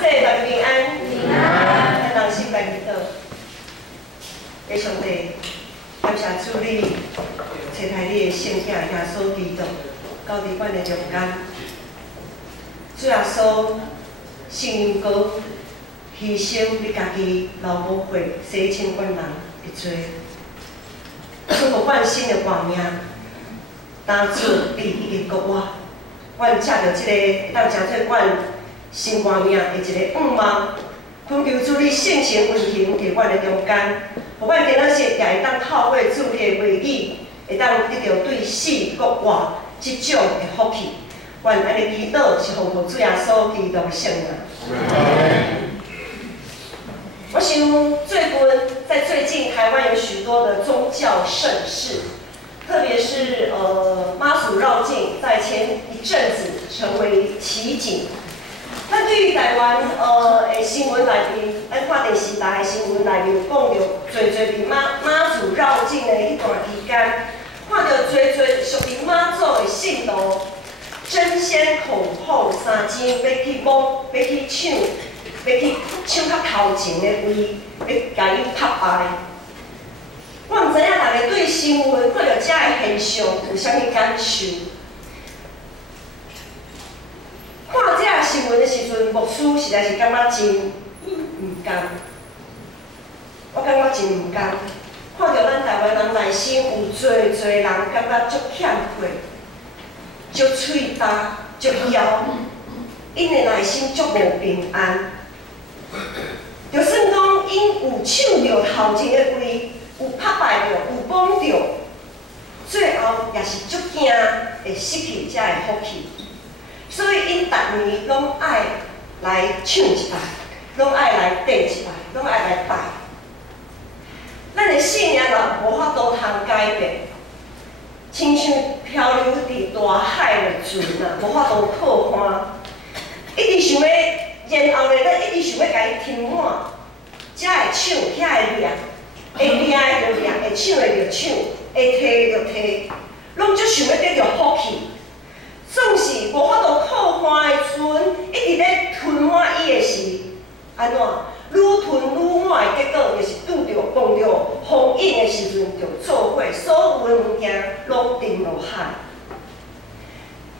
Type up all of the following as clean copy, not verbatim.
这大家平安。平安。咱人心来祈祷，耶上帝，感谢主你找待你的圣子耶稣基督，到伫阮的中间。主耶稣，圣灵膏牺牲你家己流无血，洗清阮人的罪，赐予阮新的活命，担住你伊个国我。阮借着即个会当成做阮新活命的一个愿望，恳求主你圣神运行伫阮的中间，互阮今仔日也会当透过主你的话语，会当得到对死国活即种的福气。愿安尼祈祷是奉主耶稣基督的圣名。我想最近台湾有许多的宗教盛事。特别是妈祖绕境，在前一阵子成为奇景。咱对于台湾的新闻内面，咱看电视台的新闻内面有讲到，侪伫妈祖绕境的迄段期间，看到侪属于妈祖的信徒争先恐后三更要去摸，要去抢较头前的位，要甲伊拍败。我毋知影大家对新闻看到遮个现象有啥物感受？看遮个新闻的时阵，牧师实在是感觉真毋甘。我感觉真毋甘，看到咱台湾人内心有侪人感觉足欠愧、足喙焦、足枵，因的内心足无平安。就算讲因有抢着头前的位。有拍败着，有摸着，最后也是足惊会失去遮个福气。所以因逐年拢爱来抢一摆，拢爱来爬一摆，拢爱来拜。咱的信仰若无法度通改变，亲像漂流伫大海的船啊，无法度靠岸，一直想要，然后咧，咱一直想要甲伊填满，才会抢，遐会掠。会掠的就掠，会抢的就抢，会摕的就摕，拢足想要得到福气。总是无法度靠岸的船，一直咧吞满伊的时，安怎？愈吞愈满的结果，就是拄着碰着风引的时阵，就做伙所有的物件拢沉落海。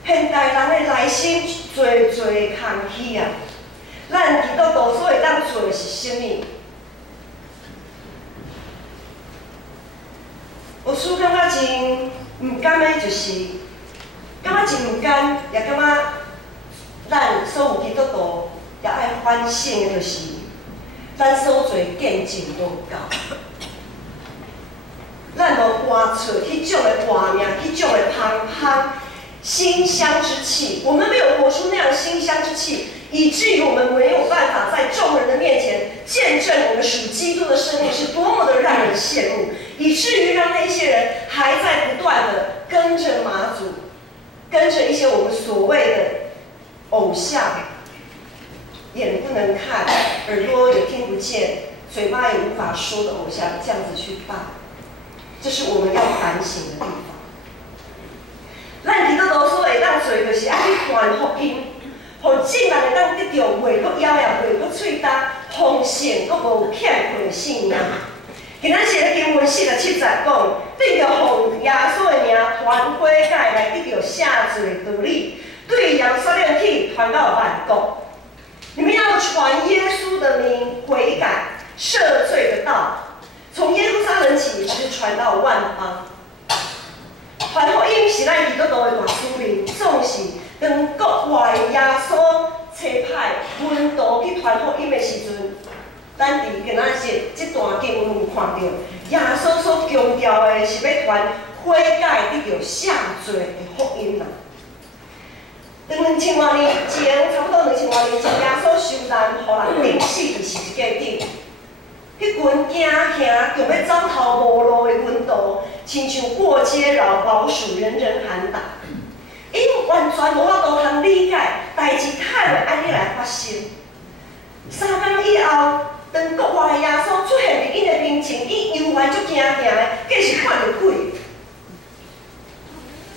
现代人的内心侪空虚啊！咱基督徒所会当做的是啥物？有时感觉真毋甘的，就是感觉真毋甘，也感觉咱所有基督徒也爱反省的，就是咱所做见证无够，咱无活出迄种的活命，迄种的芳香馨香之气。我们没有活出那样馨香之气，以至于我们没有办法在众人的面前见证我们属基督的生命是多么的让人羡慕。以至于让那些人还在不断的跟着妈祖，跟着一些我们所谓的偶像，眼不能看，耳朵也听不见，嘴巴也无法说的偶像，这样子去拜，这是我们要反省的地方。咱基督徒所会当做，就是爱去传福音，互众人会当得到袂阁妖也袂阁喙焦，丰盛阁无有欠缺的信仰。今仔日的经文47节讲，恁着奉耶稣的名传悔改来得到赦罪道理，对耶稣的去传到万国。你们要传耶稣的名悔改赦罪的道，从耶路撒冷起，直传到万邦。传福音是咱基督徒的大使命，总是当国外的耶稣差派门徒去传福音的时阵。咱伫今仔日这段经文有看到，耶稣所强调的是要传悔改得到赦罪的福音啦。2000多年前，差不多2000多年前，耶稣受难，互人钉死伫十字架顶。迄群惊吓，就要走投无路的门徒，亲像过街老鸨鼠，人人喊打。因完全无法度通理解，代志太会安尼来发生。3天以后。当国外的耶稣出现伫因的面前，伊犹原足惊惊的，计是看到鬼。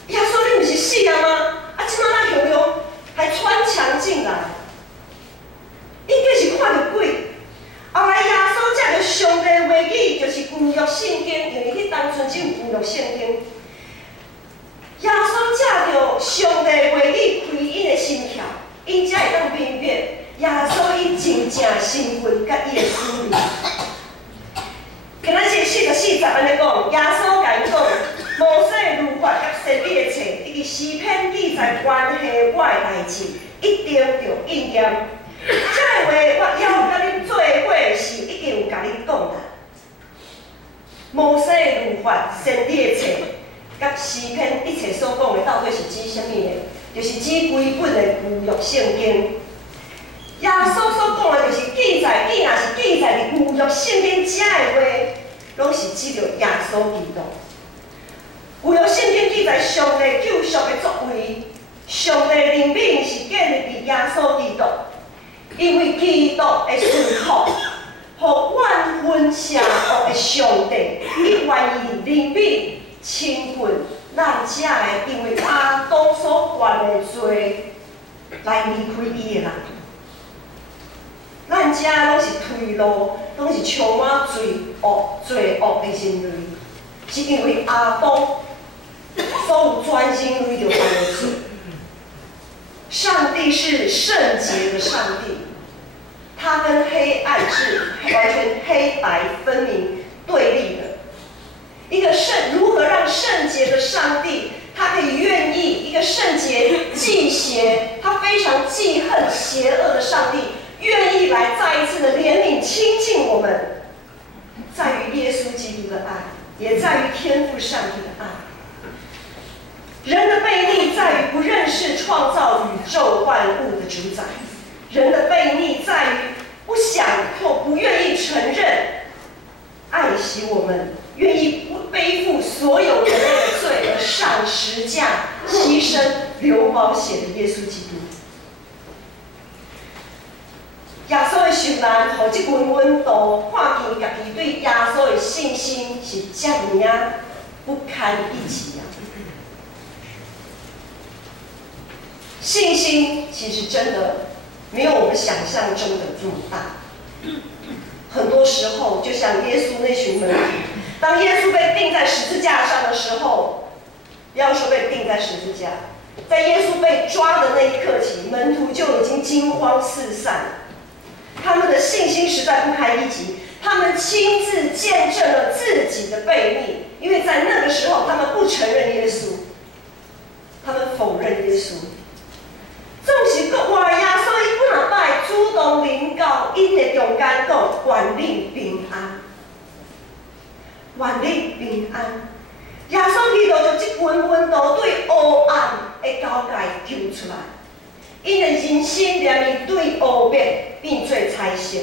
耶稣，你毋是死啊吗？啊，即摆咱雄雄还穿墙进来，你读圣经。耶稣借着上帝话语开因的心窍，因才会当明白耶稣伊真正身份甲伊的使命。今仔日44节安尼讲，耶稣甲伊讲，摩西律法甲先知的册，以及诗篇记载关系我的代志，一定着应验。这个话我以后甲你做伙是已经有甲你讲啦。摩西律法、先知的册，甲诗篇一切所讲的，到底是指啥物呢？就是指规本的旧约圣经。耶稣所讲的，就是记载，伊若是记载伫旧约圣经遮的话，拢是指着耶稣基督。旧约圣经记载上帝救赎的作为，上帝的灵命是建立伫耶稣基督，因为基督的顺服，互万分邪恶的上帝，伊愿意灵命亲近咱遮的，因为阿当所犯的罪，来离开伊的人。咱遮拢是退路，拢是充满罪恶的人类，是因为阿当所有全人类就犯了罪。上帝是圣洁的上帝，他跟黑暗是完全黑白分明对立的。如何让圣洁的上帝，他可以愿意一个圣洁忌邪，他非常记恨邪恶的上帝，愿意来再一次的怜悯亲近我们，在于耶稣基督的爱，也在于天父上帝的爱。人的悖逆在于不认识创造宇宙万物的主宰，人的悖逆在于不想或不愿意承认爱惜我们，愿意背负所有人类的罪而上十架牺牲流宝血的耶稣基督。耶稣的受难，互这份温度看见家己对耶稣的信心是这么不堪一击啊！信心其实真的没有我们想象中的这么大。很多时候，就像耶稣那群门徒，当耶稣被钉在十字架上的时候，不要说被钉在十字架，在耶稣被抓的那一刻起，门徒就已经惊慌四散，他们的信心实在不堪一击。他们亲自见证了自己的悖逆，因为在那个时候，他们不承认耶稣，他们否认耶稣。总是搁话耶稣伊几若摆主动领导，因的中间讲愿你平安，愿你平安。耶稣基督就这份温度对黑暗的交界救出来，因的人生连伊对黑白变做彩色。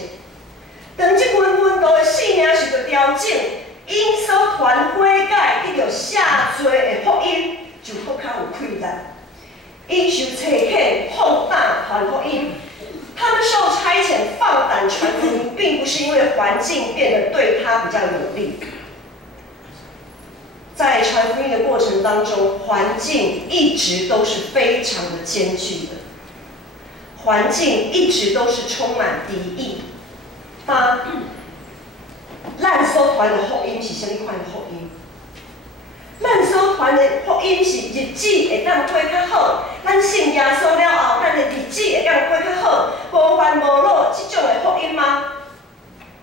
当这份温度的性命是着调整，因所传悔改，伊着下罪的福音就搁较有气力。因受差遣放大传福音，他们受差遣放胆传福音，并不是因为环境变得对他比较有利。在传福音的过程当中，环境一直都是非常的艰巨的，环境一直都是充满敌意。咱所传的福音是什么款的福音？咱所传的福音是日子会当过较好，咱信耶稣了后，咱的日子会当过较好，无烦无恼这种的福音吗？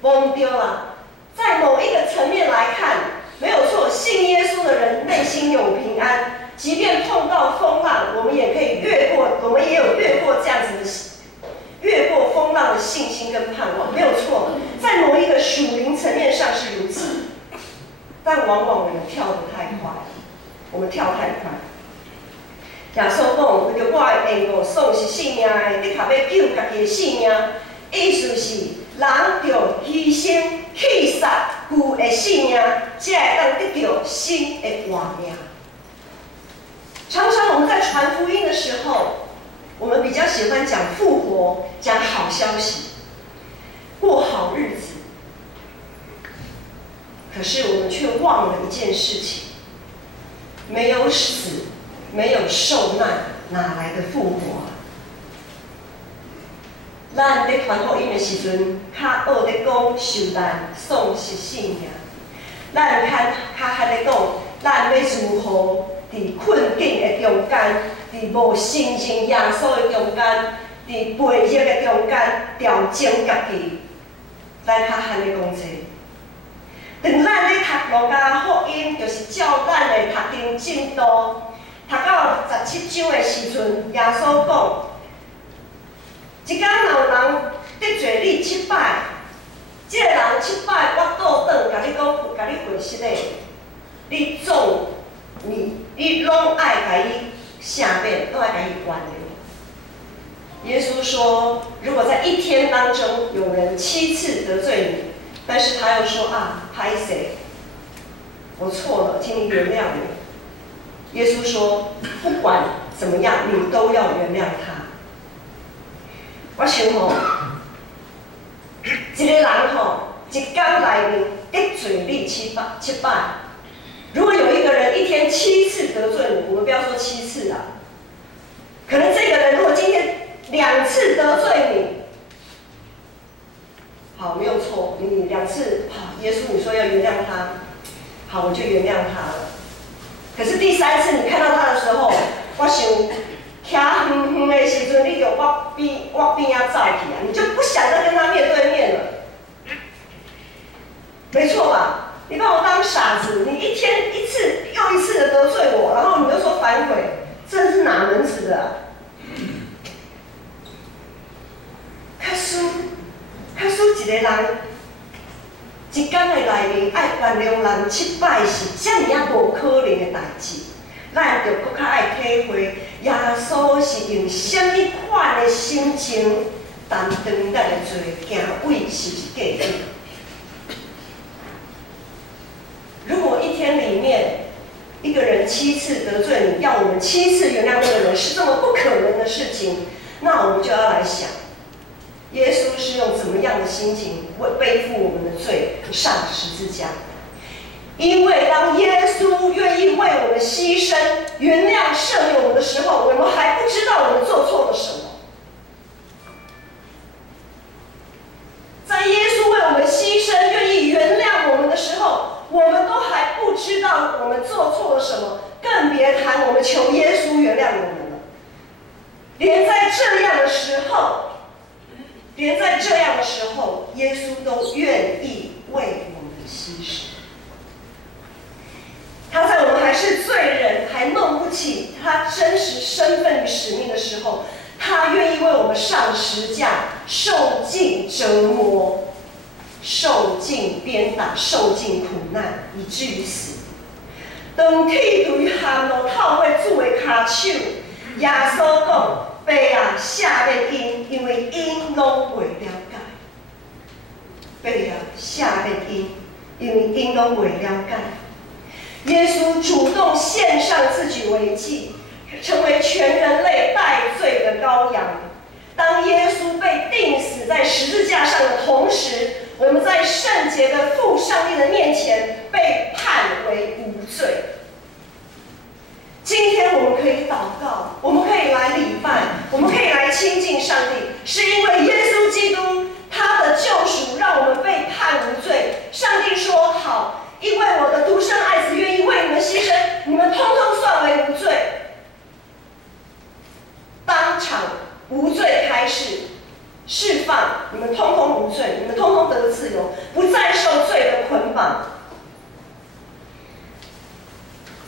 无对啦，在某一个层面来看，没有错，信耶稣的人内心有平安，即便碰到风浪，我们也可以越过，我们也有越过这样子的越过风浪的信心跟盼望，没有错，在某一个属灵层面上是如此。但往往我们跳得太快，我们跳太快。耶稣讲，为着我的缘故，丧失性命的，你若要救家己的性命，意思是人着牺牲、去杀旧的性命，才会当得到新的活命。常常我们在传福音的时候，我们比较喜欢讲复活，讲好消息，过好日子。可是我们却忘了一件事情：没有死，没有受难，哪来的复活啊？咱咧传福音的时阵，较学咧讲受难、丧失性命；咱较咧讲，咱要如何伫困境的中间，伫无信任耶稣的中间，伫背逆的中间调整家己，咱较罕的讲者。当咱咧读路加福音，就是照咱的读经进度，读到17章的时阵，耶稣讲：一天若有人得罪你7摆，即个人7摆我倒转，甲你讲，甲你回失的，你总你拢爱甲伊赦免，拢爱甲伊原谅。耶稣说，如果在一天当中有人7次得罪你，但是他又说拍谁，我错了，请你原谅我。耶稣说，不管怎么样，你都要原谅他。我想一个人一天内面得罪你7摆。如果有一个人一天7次得罪你，我们不要说7次啦，可能这个人如果今天2次得罪你，好，没有错，你2次，好，耶稣你说要原谅他，好，我就原谅他了。可是第3次你看到他的时候，我想，徛远远的时阵，你就我边走去啊，你就不想再跟他面对面了，没错吧？你把我当傻子，你一天1次又1次的得罪我，然后你又说反悔，这是哪门子的啊？假使一个人一天的内面爱原谅人7摆是遮尔无可能的代志，咱就搁较爱体会耶稣是用什么款的心情担当咱的罪，行为是一个价值。如果一天里面一个人7次得罪你，要我们7次原谅那个人是这么不可能的事情，那我们就要来想，耶稣是用怎么样的心情背负我们的罪上十字架？因为当耶稣愿意为我们牺牲、原谅、赦免我们的时候，我们还不知道我们做错了什么。在耶稣为我们牺牲、愿意原谅我们的时候，我们都还不知道我们做错了什么，更别谈我们求耶稣原谅我们了。连在这样的时候，耶稣都愿意为我们牺牲。他在我们还是罪人，还弄不起他真实身份与使命的时候，他愿意为我们上十架，受尽折磨，受尽鞭打，受尽苦难，以至于死。当铁锤含落透过主的骹手，耶稣讲：“爸啊，赦免因，因为因拢袂了解。”爸啊，赦免因，因为因拢袂了解。耶稣主动献上自己为祭，成为全人类代罪的羔羊。当耶稣被钉死在十字架上的同时，我们在圣洁的父上帝的面前被判为无罪。今天我们可以祷告，我们可以来礼拜，我们可以来亲近上帝，是因为耶稣基督他的救赎让我们被判无罪。上帝说好。因为我的独生爱子愿意为你们牺牲，你们通通算为无罪。当场无罪开始，释放你们通通无罪，你们通通得自由，不再受罪的捆绑。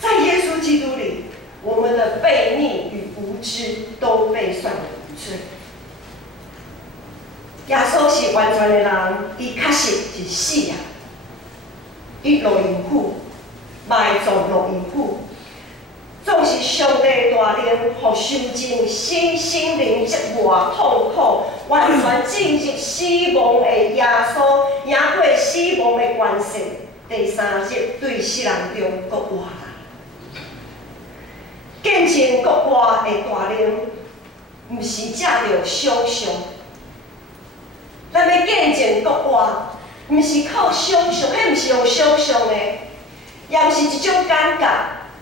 在耶稣基督里，我们的悖逆与无知都被算为无罪。耶稣是完全的人，伊确实是死啊。伊落淫妇，埋葬落淫妇，总是上帝大能，互受尽心灵折磨痛苦，完全进入死亡的耶稣，赢过死亡的关系。第3日对世人中国活人，见证国活的大能，毋是借着想象，咱要见证国活。毋是靠想象，迄毋是用想象的，也毋是一种感觉。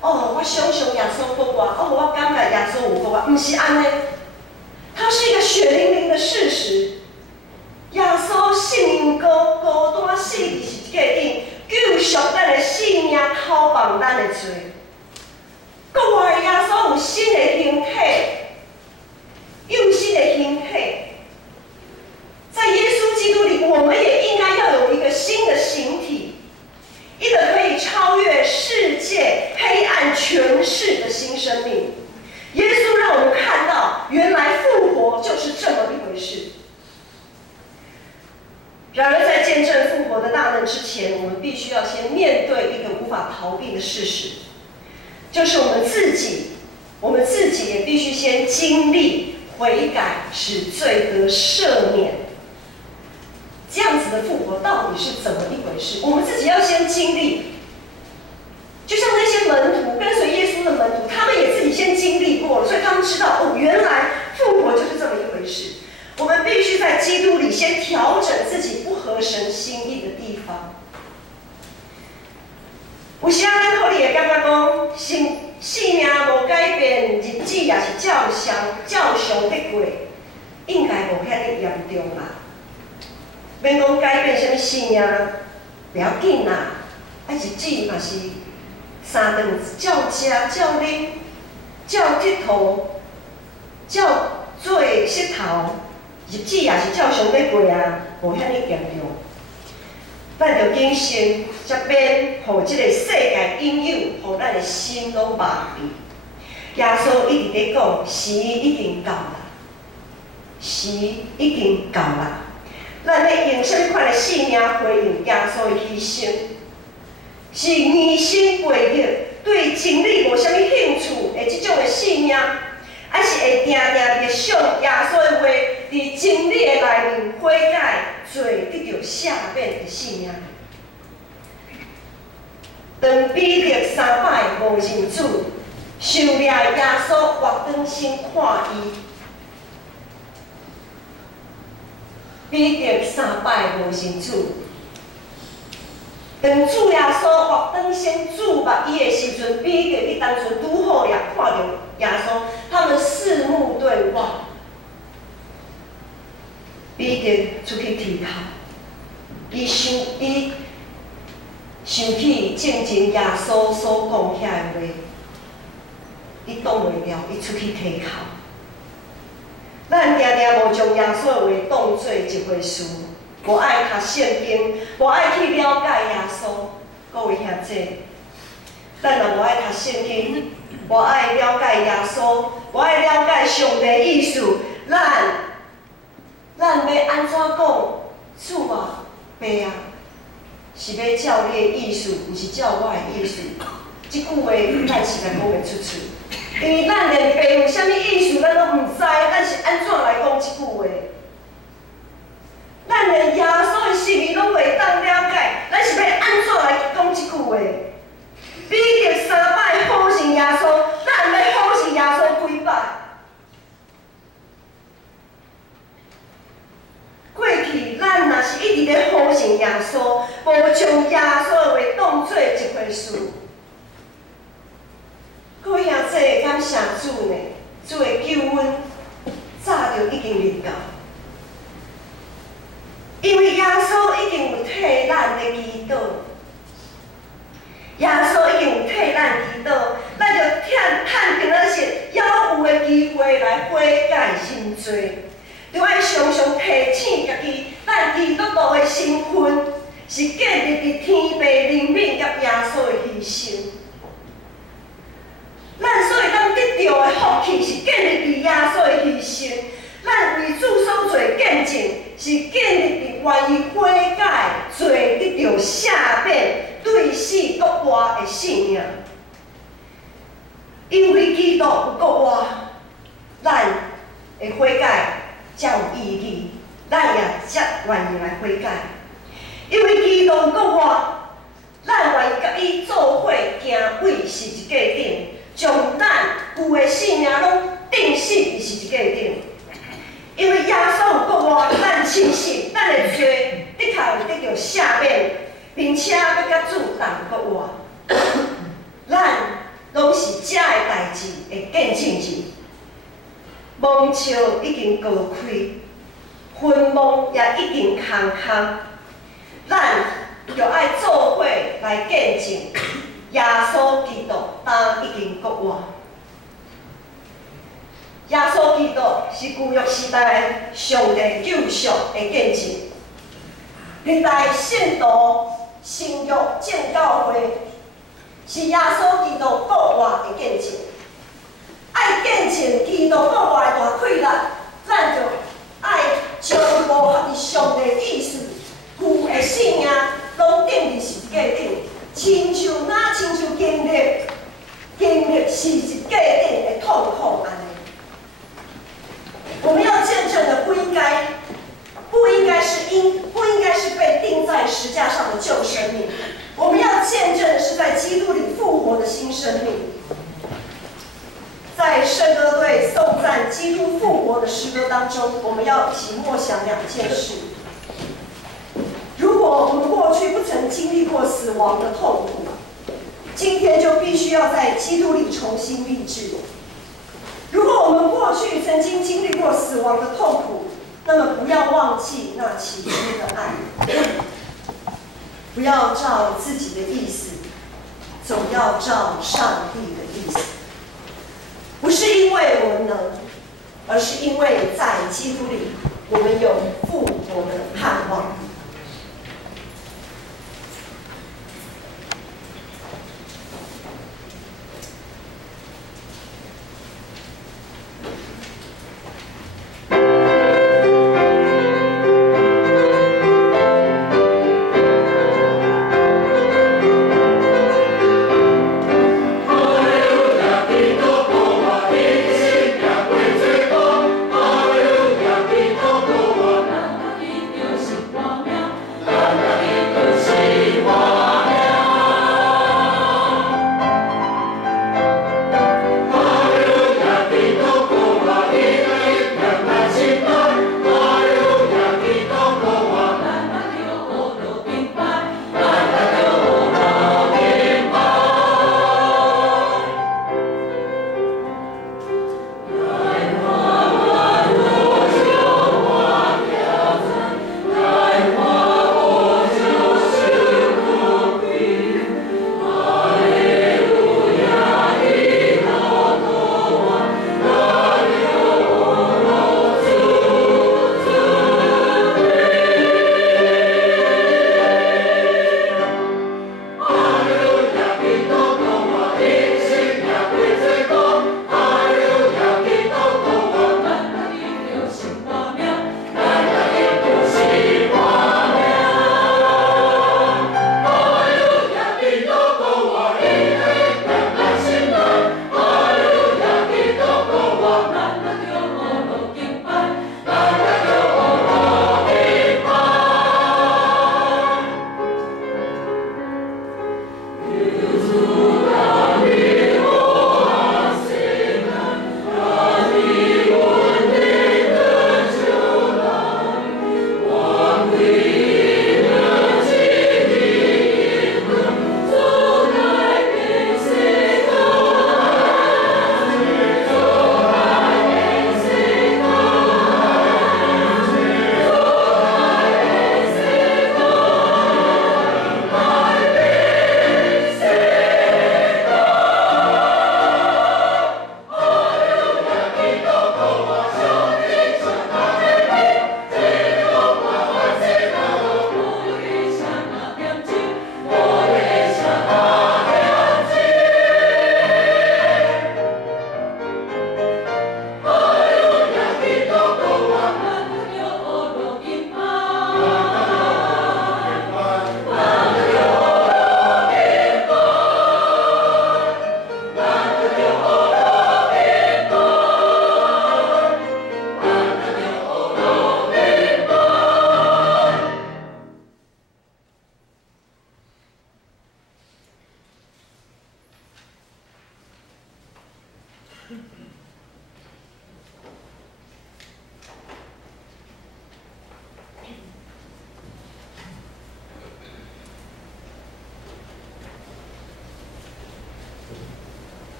我想象耶稣国外，我感觉耶稣有国外，毋是安尼。它是一个血淋淋的事实。耶稣性命孤单死伫十字架顶，救赎咱的性命，偷放咱的罪。然而，在见证复活的大能之前，我们必须要先面对一个无法逃避的事实，就是我们自己也必须先经历悔改，使罪得赦免。这样子的复活到底是怎么一回事？我们自己要先经历。就像那些门徒跟随耶稣的门徒，他们也自己先经历过了，所以他们知道哦，原来复活就是这么一回事。我们必须在基督里先调整自己不合神心意的地方。有时咱可能会感觉讲，生命无改变，日子也是照常在过，应该无遐尼严重啦。免讲改变什么生命，不要紧啦，日子嘛是三顿照食、照啉、照佚佗、照做舌头。日子也是照常在过啊，无遐尼严重。咱着谨慎，才免互即个世界引诱，互咱的心拢麻痹。耶稣一直在讲，时已经到啦，时已经到啦。咱要用什么款的性命回应耶稣的牺牲？是疑心悖逆，对真理无啥物兴趣的即种的性命？还是会定定伫想耶稣的话，伫真理的内面悔改，罪得到赦免的性命。当彼得3摆无认主，受掠耶稣活转身看伊。彼得3摆无认主，当主耶稣活转身注目伊的时阵，彼得伊当初拄好也看到耶稣，他们四目对望。彼得出去啼哭，伊想起正前耶稣所讲遐的话，伊挡袂了，伊出去啼哭。咱常常无将耶稣的话当做一回事。无爱读圣经，无爱去了解耶稣。各位兄姐，咱若无爱读圣经，无爱了解耶稣，无爱了解上帝意思，咱要安怎讲？主啊，爸啊，是要照你的意思，毋是照我的意思。即句话咱是来讲袂出嘴，因为咱连爸有啥物意思咱都毋知，咱是安怎来讲即句话？咱连耶稣的心意拢袂当了解，咱是要安怎来讲即句话？彼得3摆否认耶稣，咱要否认耶稣几摆？过去咱若是一直咧否认耶稣，无将耶稣的话当做一回事。各位兄姐，感谢主呢，主的救恩早就已经临到。因为耶稣已经有替咱的祈祷，耶稣已经有替咱祈祷，咱就趁今仔日还有的机会来悔改认罪，就爱常常提醒家己，咱基督徒的身份是建立伫天父怜悯甲耶稣的牺牲。咱所以当得到的福气是建立伫耶稣的牺牲。咱为主所做见证，是建立伫愿意悔改、罪得到赦免、对死国活的信仰。因为基督有国活，咱的悔改才有意义，咱也才愿意来悔改。因为基督有国活，咱愿意甲伊做伙行为是一个顶，将咱有的性命拢定死是一个顶。因为耶稣有国活，咱亲信，咱的罪的确有得到赦免，并且要甲主同国活。咱拢是这的代志的见证人。梦树已经高开，坟墓也已经空空，咱就爱做伙来见证耶稣基督当已经国活。耶稣基督是旧约时代上帝救赎的见证，历代圣徒、新约正教会是耶稣基督国活的见证。爱见证基督国活的大快乐，咱就爱将无合伫上帝意思，痛苦安尼。我们要见证的不应该是被钉在石架上的旧生命，我们要见证的是在基督里复活的新生命。在圣歌队颂赞基督复活的诗歌当中，我们要一起默想两件事。如果我们过去不曾经历过死亡的痛苦，今天就必须要在基督里重新立志。如果我们过去曾经经历过死亡的痛苦，那么不要忘记那起初的爱，不要照自己的意思，总要照上帝的意思。不是因为我们能，而是因为在基督里，我们有复活的盼望。